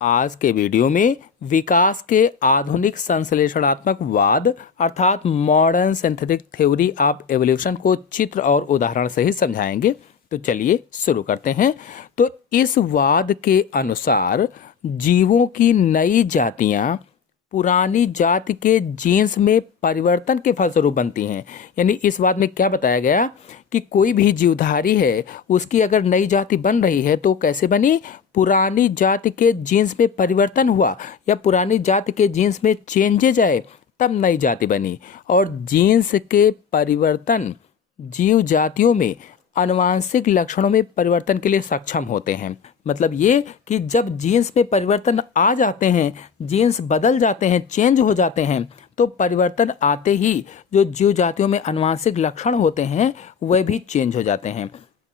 आज के वीडियो में विकास के आधुनिक संश्लेषणात्मक वाद अर्थात modern synthetic theory of evolution को चित्र और उदाहरण से ही समझाएंगे। तो चलिए शुरू करते हैं। तो इस वाद के अनुसार जीवों की नई जातियां पुरानी जाति के जीन्स में परिवर्तन के फलस्वरूप बनती हैं। यानी इस बात में क्या बताया गया कि कोई भी जीवधारी है उसकी अगर नई जाति बन रही है तो कैसे बनी, पुरानी जाति के जीन्स में परिवर्तन हुआ या पुरानी जाति के जीन्स में चेंजेज आए तब नई जाति बनी। और जीन्स के परिवर्तन जीव जातियों में आनुवांशिक लक्षणों में परिवर्तन के लिए सक्षम होते हैं। मतलब ये कि जब जीन्स में परिवर्तन आ जाते हैं, जीन्स बदल जाते हैं, चेंज हो जाते हैं, तो परिवर्तन आते ही जो जीव जातियों में आनुवांशिक लक्षण होते हैं वह भी चेंज हो जाते हैं।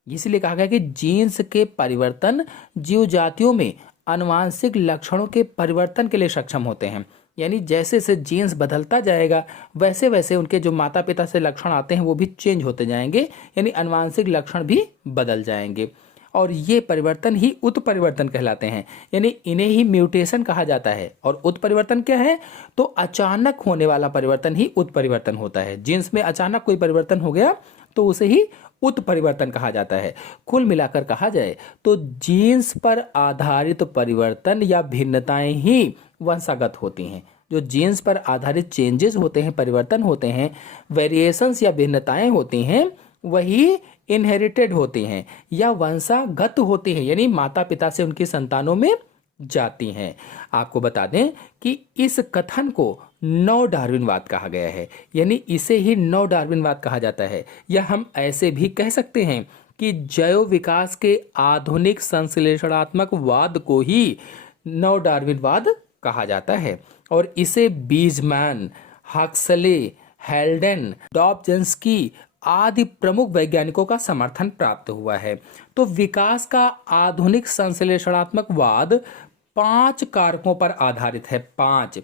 इसीलिए कहा गया कि जीन्स के परिवर्तन जीव जातियों में आनुवांशिक लक्षणों के परिवर्तन के लिए सक्षम होते हैं। यानी जैसे जैसे जीन्स बदलता जाएगा वैसे वैसे उनके जो माता पिता से लक्षण आते हैं वो भी चेंज होते जाएंगे, यानी आनुवांशिक लक्षण भी बदल जाएंगे। और ये परिवर्तन ही उत्परिवर्तन कहलाते हैं, यानी इन्हें ही म्यूटेशन कहा जाता है। और उत्परिवर्तन क्या है, तो अचानक होने वाला परिवर्तन ही उत्परिवर्तन होता है। जीन्स में अचानक कोई परिवर्तन हो गया तो उसे ही उत्परिवर्तन कहा जाता है। कुल मिलाकर कहा जाए तो जीन्स पर आधारित परिवर्तन या भिन्नताएं ही वंशागत होती हैं। जो जीन्स पर आधारित चेंजेस होते हैं, परिवर्तन होते हैं, वेरिएशंस या भिन्नताएं होती हैं, वही इनहेरिटेड होती हैं या वंशागत होती हैं, यानी माता पिता से उनकी संतानों में जाती हैं। आपको बता दें कि इस कथन को नव डार्विनवाद कहा गया है, यानी इसे ही नव डार्विनवाद कहा जाता है। या हम ऐसे भी कह सकते हैं कि जैव विकास के आधुनिक संश्लेषणात्मक वाद को ही नव डार्विनवाद कहा जाता है। और इसे बीजमैन, हक्सले, हेल्डेन, डॉबझिन्स्की आदि प्रमुख वैज्ञानिकों का समर्थन प्राप्त हुआ है। तो विकास का आधुनिक संश्लेषणात्मक वाद 5 कारकों पर आधारित है। 5।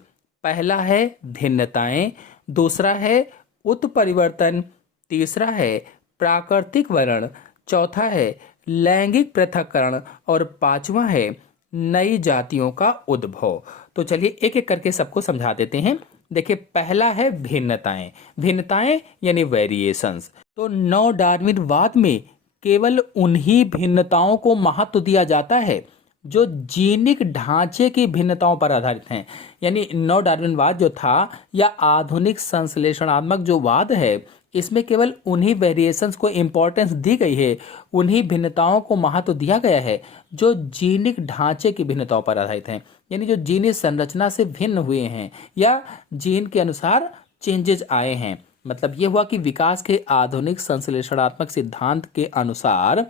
पहला है भिन्नताएं, दूसरा है उत्परिवर्तन, तीसरा है प्राकृतिक वर्ण, चौथा है लैंगिक पृथक्करण और 5वां है नई जातियों का उद्भव। तो चलिए एक एक करके सबको समझा देते हैं। देखिए, पहला है भिन्नताएं। भिन्नताएं यानी वेरिएशंस। तो नव डार्विनवाद में केवल उन्हीं भिन्नताओं को महत्व दिया जाता है जो जीनिक ढांचे की भिन्नताओं पर आधारित हैं। यानी नव डार्विनवाद जो था या आधुनिक संश्लेषणात्मक जो वाद है, इसमें केवल उन्हीं वेरिएशंस को इंपॉर्टेंस दी गई है, उन्हीं भिन्नताओं को महत्व दिया गया है जो जीनिक ढांचे की भिन्नताओं पर आधारित हैं, यानी जो जीनी संरचना से भिन्न हुए हैं या जीन के अनुसार चेंजेस आए हैं। मतलब ये हुआ कि विकास के आधुनिक संश्लेषणात्मक सिद्धांत के अनुसार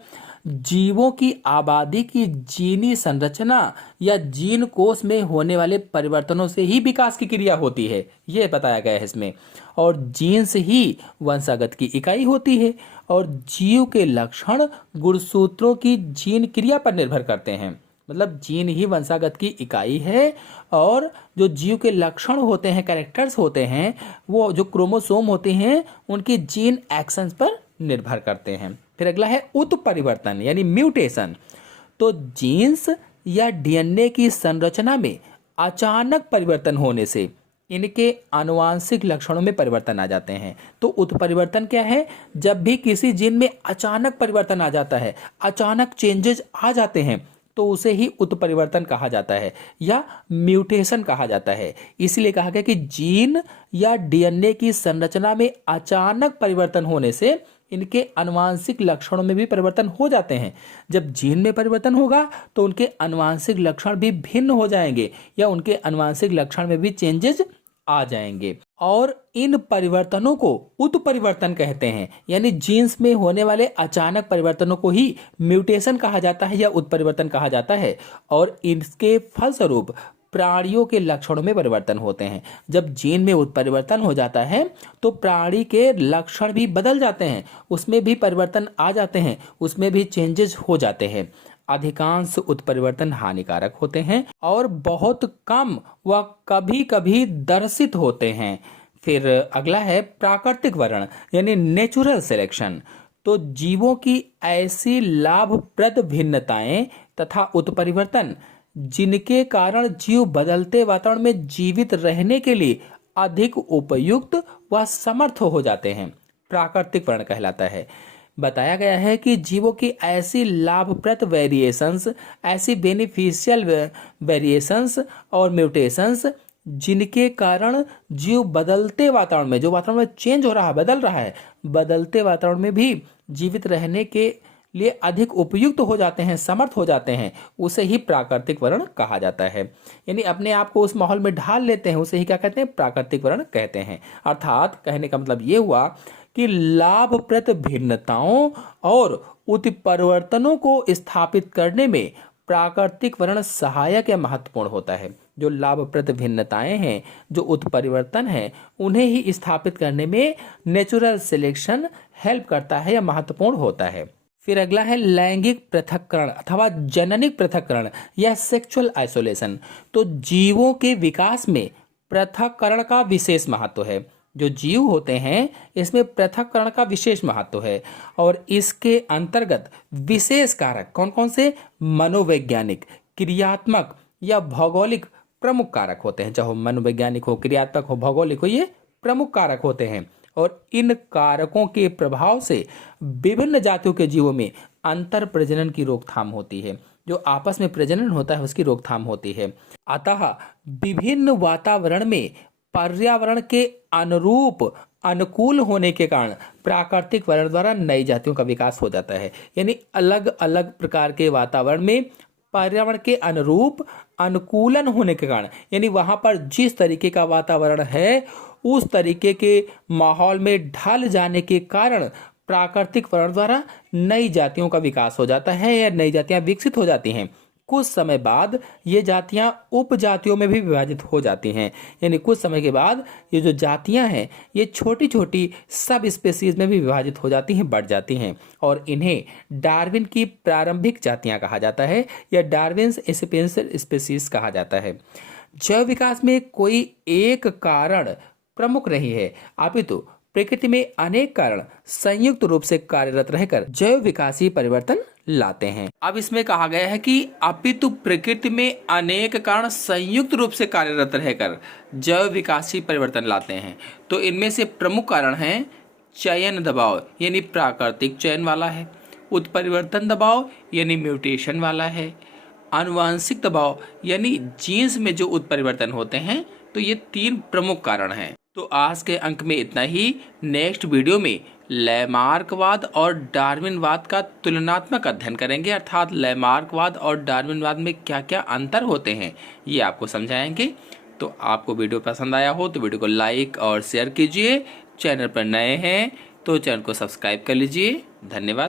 जीवों की आबादी की जीनी संरचना या जीन कोष में होने वाले परिवर्तनों से ही विकास की क्रिया होती है, यह बताया गया है इसमें। और जीन्स ही वंशागत की इकाई होती है और जीव के लक्षण गुणसूत्रों की जीन क्रिया पर निर्भर करते हैं। मतलब जीन ही वंशागत की इकाई है और जो जीव के लक्षण होते हैं, कैरेक्टर्स होते हैं, वो जो क्रोमोसोम होते हैं उनकी जीन एक्शंस पर निर्भर करते हैं। फिर अगला है उत्परिवर्तन यानी म्यूटेशन। तो जीन्स या डीएनए की संरचना में अचानक परिवर्तन होने से इनके आनुवांशिक लक्षणों में परिवर्तन आ जाते हैं। तो उत्परिवर्तन क्या है, जब भी किसी जीन में अचानक परिवर्तन आ जाता है, अचानक चेंजेस आ जाते हैं, तो उसे ही उत्परिवर्तन कहा जाता है या म्यूटेशन कहा जाता है। इसलिए कहा गया कि जीन या डीएनए की संरचना में अचानक परिवर्तन होने से इनके आनुवांशिक लक्षणों में भी परिवर्तन हो जाते हैं। जब जीन में परिवर्तन होगा तो उनके आनुवांशिक लक्षण भी भिन्न हो जाएंगे या उनके आनुवांशिक लक्षण में भी चेंजेस आ जाएंगे। और इन परिवर्तनों को उत्परिवर्तन कहते हैं, यानी जीन्स में होने वाले अचानक परिवर्तनों को ही म्यूटेशन कहा जाता है या उत्परिवर्तन कहा जाता है। और इसके फलस्वरूप प्राणियों के लक्षणों में परिवर्तन होते हैं। जब जीन में उत्परिवर्तन हो जाता है तो प्राणी के लक्षण भी बदल जाते हैं, उसमें भी परिवर्तन आ जाते हैं, उसमें भी चेंजेस हो जाते हैं। अधिकांश उत्परिवर्तन हानिकारक होते हैं और बहुत कम व कभी कभी दर्शित होते हैं। फिर अगला है प्राकृतिक वर्ण यानी नेचुरल सिलेक्शन। तो जीवों की ऐसी लाभप्रद भिन्नताएं तथा उत्परिवर्तन जिनके कारण जीव बदलते वातावरण में जीवित रहने के लिए अधिक उपयुक्त व समर्थ हो जाते हैं, प्राकृतिक वर्ण कहलाता है। बताया गया है कि जीवों की ऐसी लाभप्रद वेरिएशंस, ऐसी बेनिफिशियल वेरिएशंस और म्यूटेशंस जिनके कारण जीव बदलते वातावरण में, जो वातावरण में चेंज हो रहा है, बदल रहा है, बदलते वातावरण में भी जीवित रहने के लिए अधिक उपयुक्त हो जाते हैं, समर्थ हो जाते हैं, उसे ही प्राकृतिक वर्ण कहा जाता है। यानी अपने आप को उस माहौल में ढाल लेते हैं, उसे ही क्या कहते हैं, प्राकृतिक वर्ण कहते हैं। अर्थात कहने का मतलब ये हुआ कि लाभप्रद भिन्नताओं और उत्परिवर्तनों को स्थापित करने में प्राकृतिक वर्ण सहायक या महत्वपूर्ण होता है। जो लाभप्रद भिन्नताएं हैं, जो उत्परिवर्तन है, उन्हें ही स्थापित करने में नेचुरल सिलेक्शन हेल्प करता है या महत्वपूर्ण होता है। फिर अगला है लैंगिक पृथक्करण अथवा जननिक पृथक्करण या सेक्सुअल आइसोलेशन। तो जीवों के विकास में पृथक्करण का विशेष महत्व है। जो जीव होते हैं इसमें पृथक्करण का विशेष महत्व है और इसके अंतर्गत विशेष कारक कौन कौन से, मनोवैज्ञानिक, क्रियात्मक या भौगोलिक प्रमुख कारक होते हैं। चाहे मनोवैज्ञानिक हो, क्रियात्मक हो, भौगोलिक हो, ये प्रमुख कारक होते हैं और इन कारकों के प्रभाव से विभिन्न जातियों के जीवों में अंतर प्रजनन की रोकथाम होती है। जो आपस में प्रजनन होता है उसकी रोकथाम होती है। अतः विभिन्न वातावरण में पर्यावरण के अनुरूप अनुकूल होने के कारण प्राकृतिक वर्ण द्वारा नई जातियों का विकास हो जाता है। यानी अलग अलग प्रकार के वातावरण में पर्यावरण के अनुरूप अनुकूलन होने के कारण, यानी वहां पर जिस तरीके का वातावरण है उस तरीके के माहौल में ढल जाने के कारण प्राकृतिक वर्ण द्वारा नई जातियों का विकास हो जाता है या नई जातियां विकसित हो जाती हैं। कुछ समय बाद ये जातियां उपजातियों में भी विभाजित हो जाती हैं। यानी कुछ समय के बाद ये जो जातियां हैं ये छोटी छोटी सब स्पेसीज में भी विभाजित हो जाती हैं, बढ़ जाती हैं और इन्हें डार्विन की प्रारंभिक जातियां कहा जाता है या डार्विन्स एसेंशियल स्पेसीज कहा जाता है। जैव विकास में कोई एक कारण प्रमुख नहीं है, अपितु प्रकृति में अनेक कारण संयुक्त रूप से कार्यरत रहकर जैव विकासीय परिवर्तन लाते हैं। अब इसमें कहा गया है कि अपितु प्रकृति में अनेक कारण संयुक्त रूप से कार्यरत रहकर जैव विकासीय परिवर्तन लाते हैं। तो इनमें से प्रमुख कारण हैं चयन दबाव यानी प्राकृतिक चयन वाला है, उत्परिवर्तन दबाव यानी म्यूटेशन वाला है, आनुवांशिक दबाव यानी जीन्स में जो उत्परिवर्तन होते हैं। तो ये तीन प्रमुख कारण हैं। तो आज के अंक में इतना ही। नेक्स्ट वीडियो में लैमार्कवाद और डार्विनवाद का तुलनात्मक अध्ययन करेंगे, अर्थात लैमार्कवाद और डार्विनवाद में क्या क्या अंतर होते हैं ये आपको समझाएंगे। तो आपको वीडियो पसंद आया हो तो वीडियो को लाइक और शेयर कीजिए। चैनल पर नए हैं तो चैनल को सब्सक्राइब कर लीजिए। धन्यवाद।